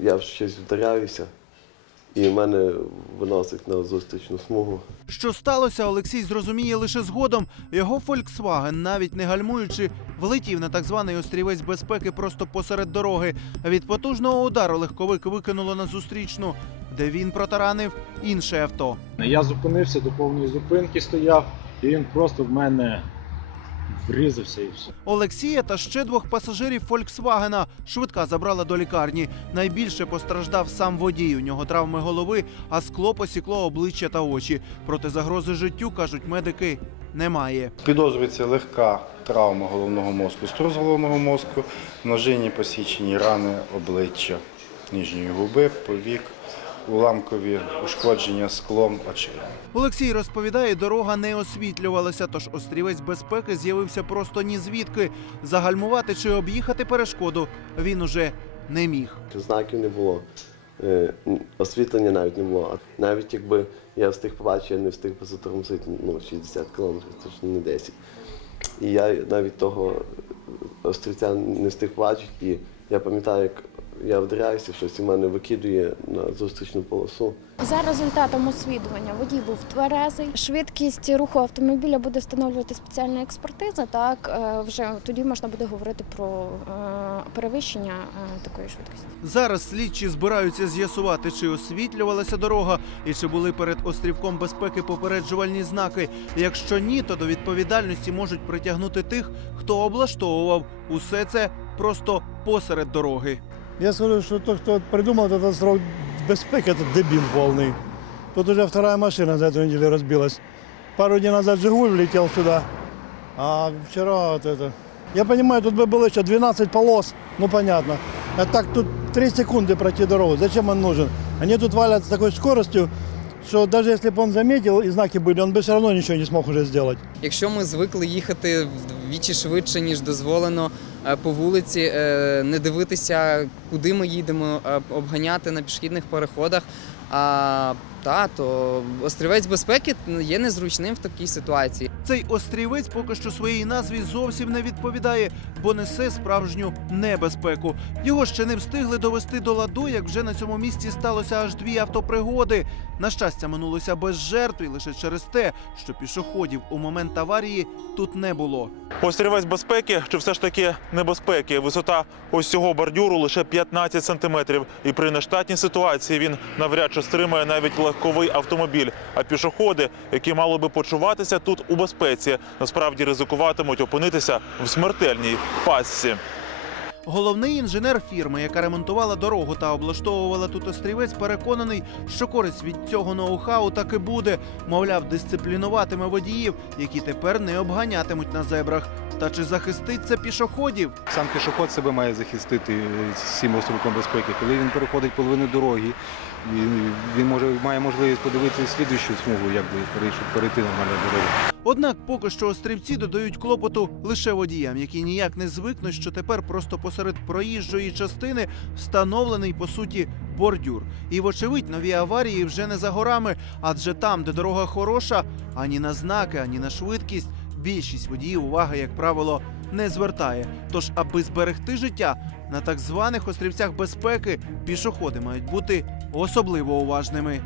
Я в щось вдаряюся, і мене виносить на зустрічну смугу. Що сталося, Олексій зрозуміє лише згодом. Його Volkswagen, навіть не гальмуючи, влетів на так званий острівець безпеки просто посеред дороги. Від потужного удару легковик викинуло на зустрічну, де він протаранив інше авто. Я зупинився до повної зупинки, стояв, і він просто в мене врізався і все. Олексія та ще двох пасажирів Фольксвагена швидка забрала до лікарні. Найбільше постраждав сам водій. У нього травми голови, а скло посікло обличчя та очі. Проти загрози життю кажуть медики. Немає. Підозрюється легка травма головного мозку, струс головного мозку, множинні посічені рани обличчя, нижньої губи, повік, уламкові ушкодження склом очей. Олексій розповідає, дорога не освітлювалася, тож острівець безпеки з'явився просто ні звідки. Загальмувати чи об'їхати перешкоду він уже не міг. Знаків не було, е, освітлення навіть не було. А навіть якби я встиг побачити, я не встиг би затормозити ну, 60 кілометрів, це ж не 10. І я навіть того острівця не встиг побачити. І я пам'ятаю, як я вдаряюся, щось і мене викидує на зустрічну полосу. За результатом освідування водій був тверезий. Швидкість руху автомобіля буде встановлювати спеціальна експертиза. Так е, вже тоді можна буде говорити про е, перевищення е, такої швидкості. Зараз слідчі збираються з'ясувати, чи освітлювалася дорога і чи були перед острівком безпеки попереджувальні знаки. Якщо ні, то до відповідальності можуть притягнути тих, хто облаштовував усе це просто посеред дороги. Я скажу, что то, кто придумал этот срок безпеки, это дебил полный. Тут уже вторая машина за эту неделю разбилась. Пару дней назад «Жигуль» влетел сюда, а вчера вот это. Я понимаю, тут бы было еще 12 полос, ну понятно. А так тут 3 секунды пройти дорогу. Зачем он нужен? Они тут валят с такой скоростью, что даже если бы он заметил и знаки были, он бы все равно ничего не смог уже сделать. Якщо ми звикли їхати вдвічі швидше, ніж дозволено е, по вулиці, е, не дивитися, куди ми їдемо, е, обганяти на пішохідних переходах. А та то острівець безпеки є незручним в такій ситуації. Цей острівець поки що своїй назві зовсім не відповідає, бо несе справжню небезпеку. Його ще не встигли довести до ладу, як вже на цьому місці сталося аж дві автопригоди. На щастя, минулося без жертв і лише через те, що пішоходів у момент аварії тут не було. Острівець безпеки чи все ж таки небезпеки? Висота ось цього бордюру лише 15 сантиметрів. І при нештатній ситуації він навряд чи стримає навіть легковий автомобіль. А пішоходи, які мали би почуватися тут у безпеці, насправді ризикуватимуть опинитися в смертельній пастці. Головний інженер фірми, яка ремонтувала дорогу та облаштовувала тут острівець, переконаний, що користь від цього ноу-хау таки буде. Мовляв, дисциплінуватиме водіїв, які тепер не обганятимуть на зебрах. Та чи захистить це пішоходів? Сам пішоход себе має захистити е, з безпеки. Коли він переходить половину дороги, і він може має можливість подивитися слідущу смугу, як би перейшов перейти нормально дорогу. Однак поки що острівці додають клопоту лише водіям, які ніяк не звикнуть, що тепер просто посеред проїжджої частини встановлений по суті бордюр. І вочевидь нові аварії вже не за горами, адже там, де дорога хороша, ані на знаки, ані на швидкість, більшість водіїв уваги, як правило, не звертає. Тож, аби зберегти життя на так званих острівцях безпеки, пішоходи мають бути особливо уважними.